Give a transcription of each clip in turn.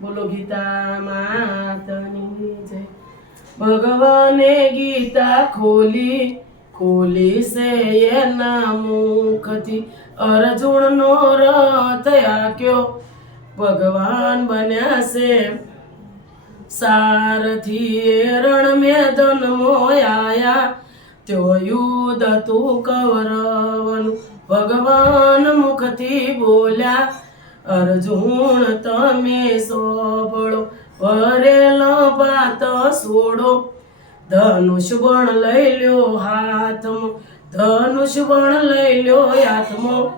બોલો ગીતા માતની જય। ભગવાને ગીતા ખોલી ખોલી છે એના મુખથી, અર્જુનનો રથ આક્યો ભગવાન બન્યા છે સારથી। રણ મેદનમાં આયા ત્યો યુદ્ધ તું કૌરવનું, ભગવાન મુખથી બોલ્યા અર્જુન તમે સોંભળો, ભરેલો ભાત સોડો ધનુષ બણ લઈ લ્યો હાથમાં, ધનુષ બણ લઈ લ્યો હાથમાં,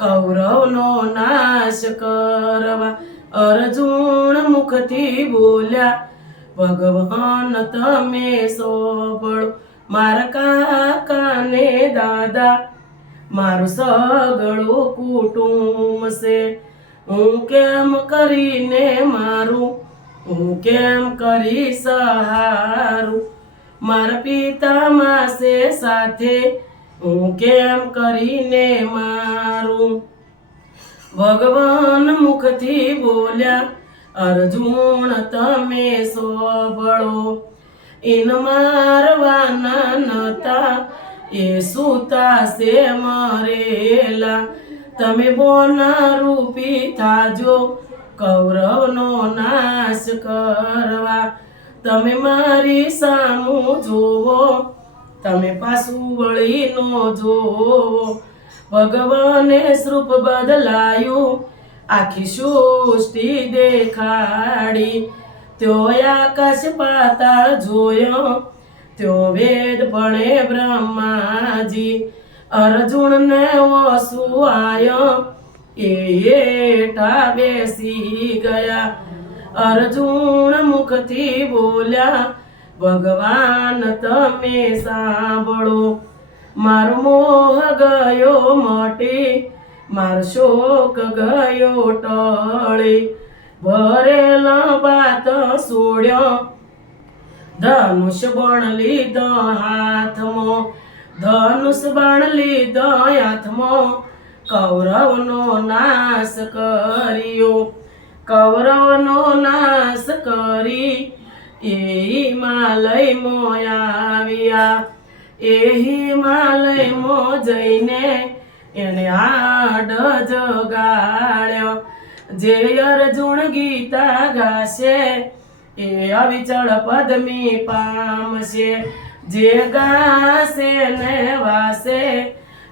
કૌરવનો નાશ કરવા અર્જુન મુખથી બોલ્યા ભગવાન તમે સોંભળો। મારા કાકાને દાદા મારું સગળું કુટુંબ છે, હું કેમ કરીને મારું, હું કેમ કરી સહારું, મારા પિતા માસે સાથે હું કેમ કરીને મારું। ભગવાન મુખથી બોલ્યા અર્જુન તમે સોંભળો, ઇન મારવાના નતા એ સુતા છે મરેલા, તમે બોના રૂપી થાજો કૌરવનો નાશ કરવા। તમે મારી સામું જોવો, તમે પાછું વળી નો જોવો, ભગવાને સ્વરૂપ બદલાયું આખી સૃષ્ટિ દેખાડી, ત્યો આકાશ પાતાળ જોયો ત્યો વેદ ભણે બ્રહ્માજી, અર્જુનને ઓસુ આયો એ હેઠા બેસી ગયા। અર્જુન મુખથી બોલ્યા ભગવાન તમે સાંભળો, મારો મોહ ગયો મટી, મારો શોક ગયો ટળી, ભરેલા ભાત સોડ્યો ધનુષ બણ લીધો હાથમાં, ધનુષ બણ લીધો હાથમાં, કૌરવનો નાશ કર્યો, કૌરવનો નાશ કરી એ હિમાલયમાં આવ્યા। એ હિમાલયમાં જઈને એને હાડ જગાડ્યો, જે અર્જુન ગીતા ગાશે એ અવિચળ પદમી પામશે, જે ગાશે ને વાસે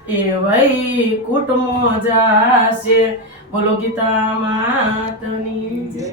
એ વૈકુંઠમાં જાશે। બોલો ગીતા માતની જય।